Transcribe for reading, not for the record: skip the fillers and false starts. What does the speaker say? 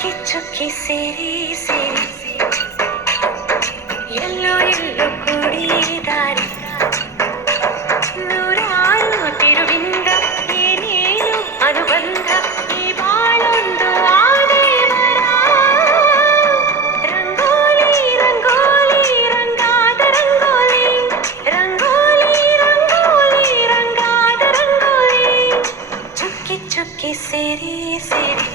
ಚುಕ್ಕಿ ಚುಕ್ಕಿ ಸೇರಿ ಸೇರಿ ಎಲ್ಲೋ ಎಲ್ಲೋ ಕೂಡಿದಾರೆ ನೂರಾರು ತಿರುವಿಂದ ಏನೇನು ಅನುಬಂಧ ಈ ಬಾಳೊಂದು ಆದೇವರ ರಂಗೋಲಿ ರಂಗೋಲಿ ರಂಗಾದ ರಂಗೋಲಿ ರಂಗೋಲಿ ರಂಗೋಲಿ ರಂಗಾದ ರಂಗೋಲಿ ಚುಕ್ಕಿ ಚುಕ್ಕಿ ಸೇರಿ ಸೇರಿ